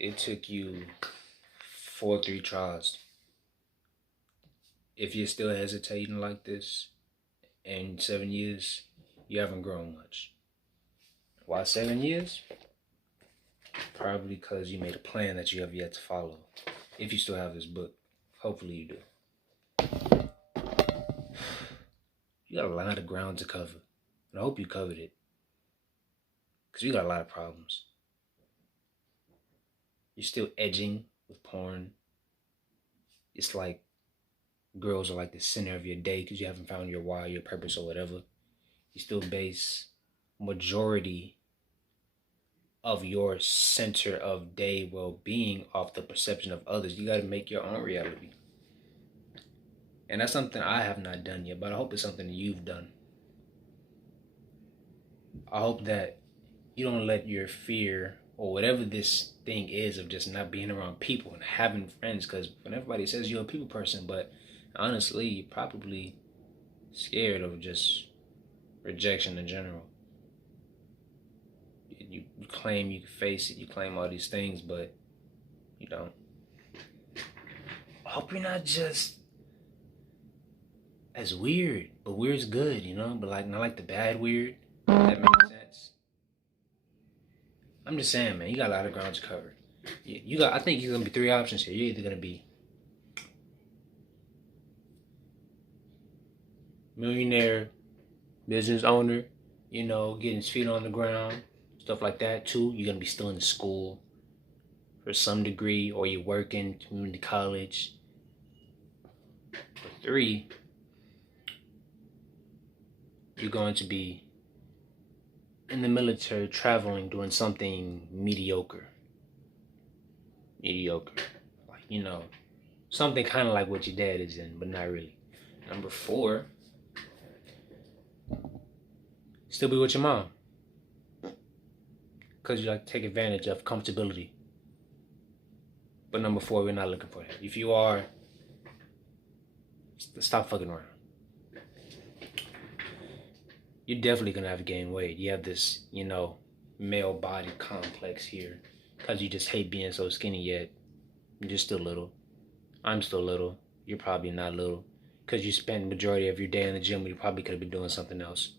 It took you 4 or 3 tries. If you're still hesitating like this in 7 years, you haven't grown much. Why 7 years? Probably because you made a plan that you have yet to follow. If you still have this book, hopefully you do. You got a lot of ground to cover, and I hope you covered it. Because you got a lot of problems. You're still edging with porn. It's like girls are like the center of your day because you haven't found your why, your purpose, or whatever. You still base majority of your center of day well-being off the perception of others. You got to make your own reality. And that's something I have not done yet, but I hope it's something you've done. I hope that you don't let your fear or whatever this thing is of just not being around people and having friends, because when everybody says you're a people person, but honestly, you're probably scared of just rejection in general. You claim you can face it, you claim all these things, but you don't. I hope you're not just as weird, but weird's good, but like not like the bad weird. If that makes sense. I'm just saying, man, you got a lot of ground to cover. I think you're gonna be 3 options here. You're either gonna be millionaire, business owner, getting his feet on the ground, stuff like that. 2, you're gonna be still in school for some degree, or you're working, community college. Or 3, you're going to be in the military, traveling, doing something mediocre. Like, something kind of like what your dad is in, but not really. Number 4, still be with your mom. Because you like to take advantage of comfortability. But number 4, we're not looking for that. If you are, stop fucking around. You're definitely going to have to gain weight. You have this, male body complex here. Because you just hate being so skinny, yet you're still little. I'm still little. You're probably not little. Because you spent the majority of your day in the gym when you probably could have been doing something else.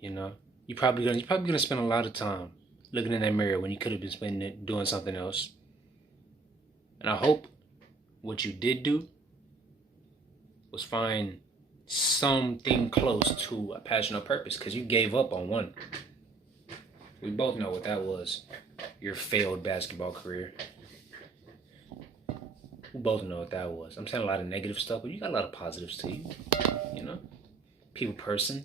You're probably gonna spend a lot of time looking in that mirror when you could have been spending it doing something else. And I hope what you did do was find something close to a passion or purpose, because you gave up on one. We both know what that was. Your failed basketball career. We both know what that was. I'm saying a lot of negative stuff, but you got a lot of positives to you. People person.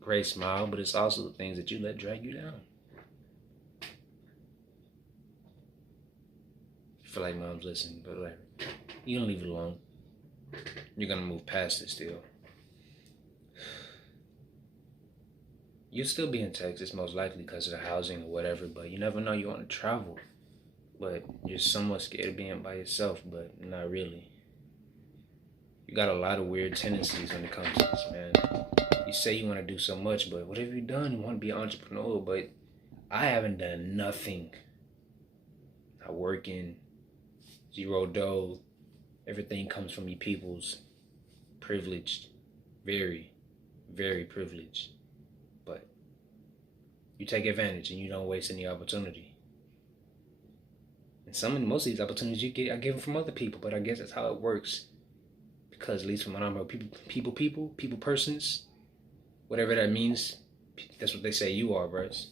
Great smile, but it's also the things that you let drag you down. I feel like mom's listening, but whatever. You're gonna leave it alone. You're gonna move past it still. You'll still be in Texas, most likely because of the housing or whatever, but you never know. You want to travel, but you're somewhat scared of being by yourself, but not really. You got a lot of weird tendencies when it comes to this, man. You say you want to do so much, but what have you done? You want to be an entrepreneur, but I haven't done nothing. Not working, 0 dough. Everything comes from you people's privileged, very, very privileged. But you take advantage and you don't waste any opportunity. And most of these opportunities you get, I get them from other people, but I guess that's how it works. Because at least from what I'm hearing, people persons, whatever that means, that's what they say you are, Bryce.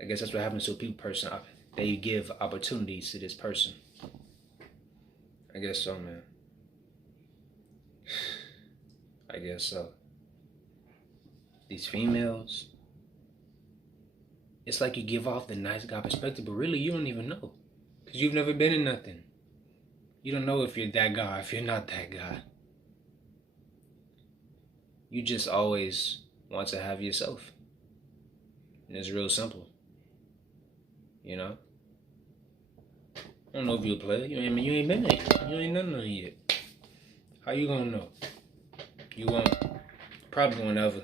I guess that's what happens to a people person. They give opportunities to this person. I guess so, man. I guess so. These females, it's like you give off the nice guy perspective, but really you don't even know. Because you've never been in nothing. You don't know if you're that guy, if you're not that guy. You just always want to have yourself. And it's real simple. I don't know if you're a player. You ain't been there. You ain't done nothing yet. How you gonna know? You won't. Probably won't ever.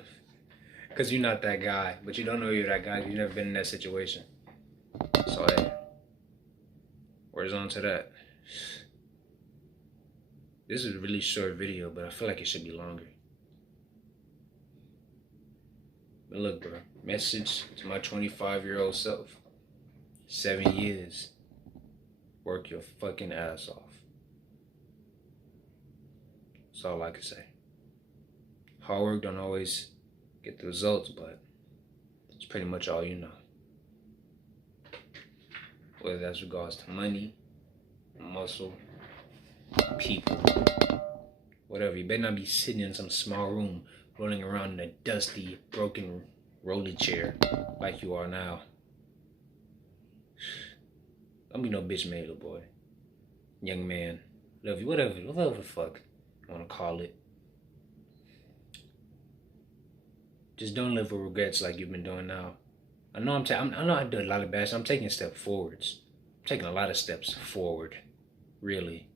Because you're not that guy. But you don't know you're that guy. You've never been in that situation. So So hey, where's on to that? This is a really short video, but I feel like it should be longer. But look, bro, message to my 25-year-old self. 7 years. Work your fucking ass off. That's all I can say. Hard work don't always get the results, but it's pretty much all you know. Whether that's regards to money, muscle, people, whatever. You better not be sitting in some small room rolling around in a dusty, broken rolly chair like you are now. Don't be no bitch made, little boy. Young man. Whatever the fuck you want to call it. Just don't live with regrets like you've been doing now. I know I know I do a lot of bad shit. I'm taking a step forwards. I'm taking a lot of steps forward. Really.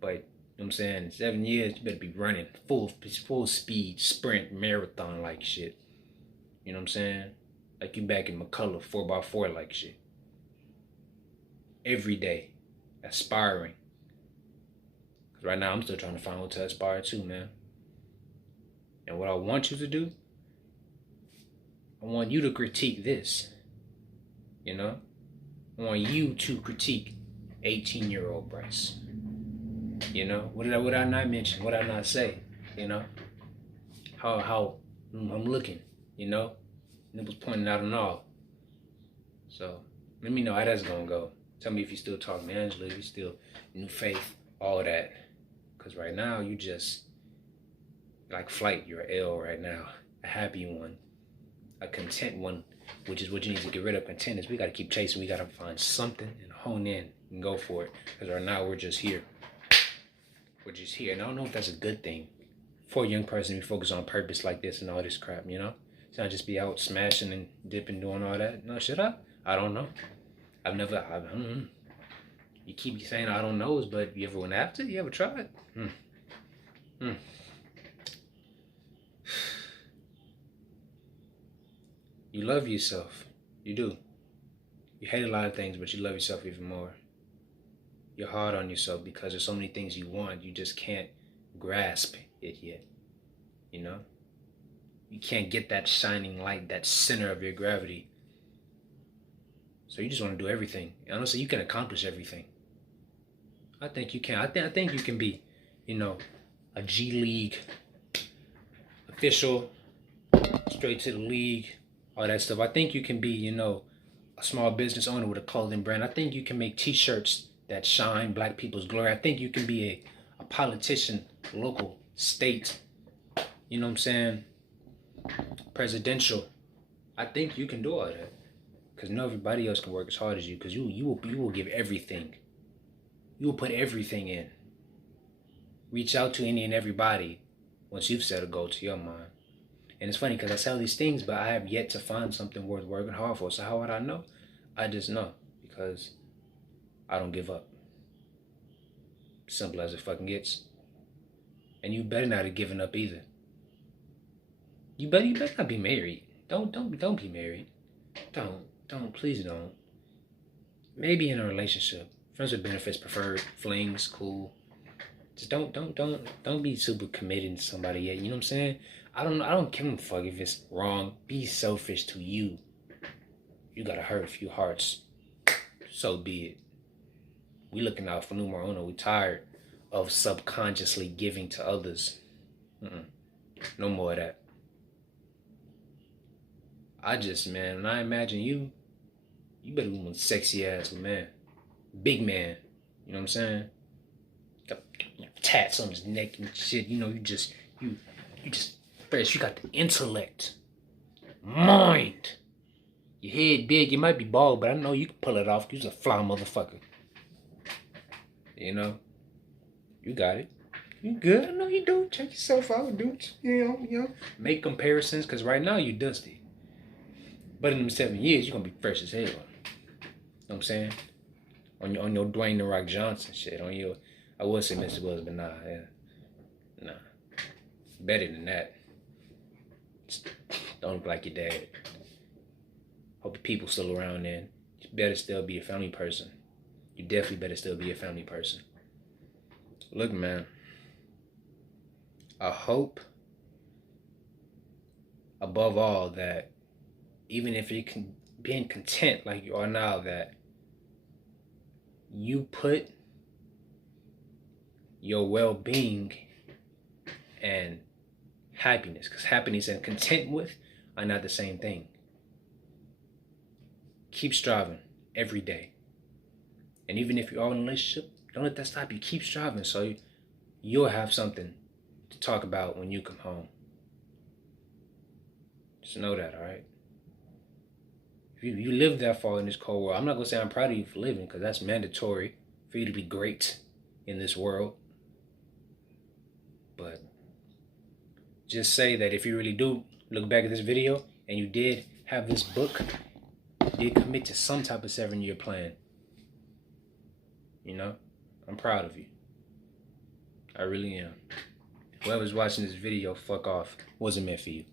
But, you know what I'm saying? 7 years, you better be running full speed, sprint, marathon like shit. You know what I'm saying? Like you back in McCullough, 4x4 like shit. Every day. Aspiring. Cause right now I'm still trying to find what to aspire to, man. And what I want you to do, I want you to critique this. You know? I want you to critique 18-year-old Bryce. You know? What did I not mention? What did I not say? You know? How I'm looking, you know? Nipples pointing out and all. So, let me know how that's gonna go. Tell me if you still talking to Angela, if you still New Faith, all that. Because right now, you just, like Flight, you're an L right now. A happy one. A content one, which is what you need to get rid of. Content is we got to keep chasing. We got to find something and hone in and go for it. Because right now, we're just here. We're just here. And I don't know if that's a good thing for a young person to be focused on purpose like this and all this crap, you know? Should I just be out smashing and dipping, doing all that? No, should I? I don't know. You keep saying I don't know, but you ever went after it? You ever tried? You love yourself. You do. You hate a lot of things, but you love yourself even more. You're hard on yourself because there's so many things you want. You just can't grasp it yet. You know? You can't get that shining light, that center of your gravity. So you just want to do everything. And honestly, you can accomplish everything. I think you can. I think you can be, you know, a G League official, straight to the league, all that stuff. I think you can be, you know, a small business owner with a clothing brand. I think you can make t-shirts that shine black people's glory. I think you can be a politician, local, state, you know what I'm saying, presidential. I think you can do all that. Because not everybody else can work as hard as you. Because you will give everything. You will put everything in. Reach out to any and everybody once you've set a goal to your mind. And it's funny because I say all these things, but I have yet to find something worth working hard for. So how would I know? I just know because I don't give up. Simple as it fucking gets. And you better not have given up either. You better not be married. Don't be married. Please don't. Maybe in a relationship. Friends with benefits, preferred, flings, cool. Just don't be super committed to somebody yet. You know what I'm saying? I don't give a fuck if it's wrong. Be selfish to you. You gotta hurt a few hearts. So be it. We looking out for numero uno. We tired of subconsciously giving to others. No more of that. Man, when I imagine you better be one sexy ass man. Big man. You know what I'm saying? Got tats on his neck and shit. You know, you just fresh. You got the intellect. Mind. Your head big. You might be bald, but I know you can pull it off. You're a fly motherfucker. You know? You got it. You good. I know you do. Check yourself out, dude. You know. Make comparisons, because right now you dusty. But in them 7 years, you're going to be fresh as hell. You know what I'm saying? On your Dwayne The Rock Johnson shit. On your, I would say Mr. Willis, but nah. Better than that. Just don't look like your dad. Hope the people still around then. you better still be a family person. You definitely better still be a family person. Look, man, I hope above all that even if you can being content like you are now, that you put your well-being and happiness, because happiness and content with are not the same thing. Keep striving every day. And even if you're in a relationship, don't let that stop you. Keep striving so you'll have something to talk about when you come home. Just know that, all right? If you live that far in this cold world, I'm not going to say I'm proud of you for living, because that's mandatory for you to be great in this world. But just say that if you really do look back at this video and you did have this book, you did commit to some type of 7-year plan. You know, I'm proud of you. I really am. Whoever's watching this video, fuck off. Wasn't meant for you.